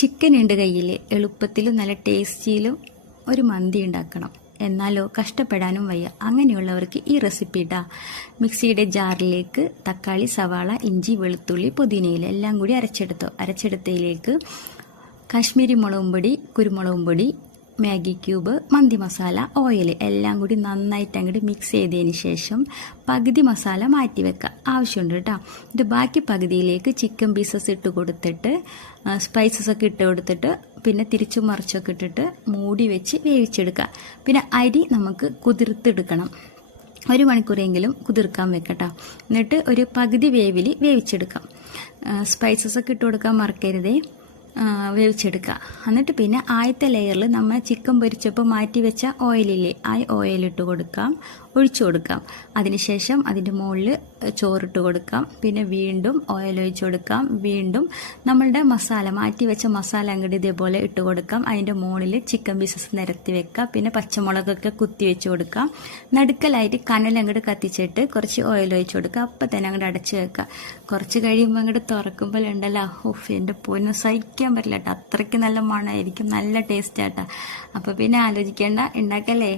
Chicken ഉണ്ട് കയ്യിൽ, എളുപ്പത്തിലും നല്ല ടേസ്റ്റിയിലും ഒരു മന്തി ഉണ്ടാക്കണം. എന്നാലോ കഷ്ടപ്പെടാനും വയ്യ. അങ്ങനെയുള്ളവർക്ക് ഈ റെസിപ്പി ഇടാം. മിക്സിയുടെ ജാറിലേക്ക് തക്കാളി, സവാള, ഇഞ്ചി, വെളുത്തുള്ളി, പുതിനയില എല്ലാം കൂടി അരച്ചെടുത്തതിലേക്ക് കാശ്മീരി മുളകും പൊടി, കുരുമുളകും പൊടി, മാഗി ക്യൂബ്, മന്തി മസാല, ഓയിൽ എല്ലാം കൂടി നന്നായിട്ട് അങ്ങോട്ട് മിക്സ് ചെയ്തതിന് ശേഷം പകുതി മസാല മാറ്റി വെക്കുക. ആവശ്യമുണ്ട് കേട്ടോ. ഇത് ബാക്കി പകുതിയിലേക്ക് ചിക്കൻ പീസസ് ഇട്ട് കൊടുത്തിട്ട് സ്പൈസസ് ഒക്കെ ഇട്ട് കൊടുത്തിട്ട് പിന്നെ തിരിച്ചു മറിച്ചൊക്കെ ഇട്ടിട്ട് മൂടി വെച്ച് വേവിച്ചെടുക്കുക. പിന്നെ അരി നമുക്ക് കുതിർത്തെടുക്കണം. 1 മണിക്കൂറെങ്കിലും കുതിർക്കാൻ വെക്കട്ടോ. എന്നിട്ട് ഒരു പകുതി വേവിൽ വേവിച്ചെടുക്കാം. സ്പൈസസ് ഒക്കെ ഇട്ട് കൊടുക്കാൻ മറക്കരുതേ. വേവിച്ചെടുക്കുക. എന്നിട്ട് പിന്നെ ആദ്യത്തെ ലെയറിൽ നമ്മൾ ചിക്കൻ പൊരിച്ചപ്പോൾ മാറ്റി വെച്ച ഓയിലില്ലേ, ആ ഓയിലിട്ട് കൊടുക്കാം, ഒഴിച്ചു കൊടുക്കാം. അതിനുശേഷം അതിൻ്റെ മുകളിൽ ചോറിട്ട് കൊടുക്കാം. പിന്നെ വീണ്ടും ഓയിൽ ഒഴിച്ചു കൊടുക്കാം. വീണ്ടും നമ്മളുടെ മസാല മാറ്റി വെച്ച മസാല അങ്ങോട്ട് ഇതേപോലെ ഇട്ട് കൊടുക്കാം. അതിൻ്റെ മുകളിൽ ചിക്കൻ പീസസ് നിരത്തി വെക്കുക. പിന്നെ പച്ചമുളകൊക്കെ കുത്തി വെച്ച് കൊടുക്കാം. നടുക്കലായിട്ട് കനൽ അങ്ങോട്ട് കത്തിച്ചിട്ട് കുറച്ച് ഓയിൽ ഒഴിച്ചു കൊടുക്കുക. അപ്പം തന്നെ അങ്ങോട്ട് അടച്ചു വെക്കുക. കുറച്ച് കഴിയുമ്പോൾ അങ്ങോട്ട് തുറക്കുമ്പോൾ ഉണ്ടല്ലോ, എൻ്റെ പൊന്ന് സഹിക്കാൻ പറ്റില്ല കേട്ടോ. അത്രയ്ക്ക് നല്ല മണമായിരിക്കും, നല്ല ടേസ്റ്റ് ആട്ടോ. അപ്പോൾ പിന്നെ ആലോചിക്കേണ്ട, ഉണ്ടാക്കല്ലേ.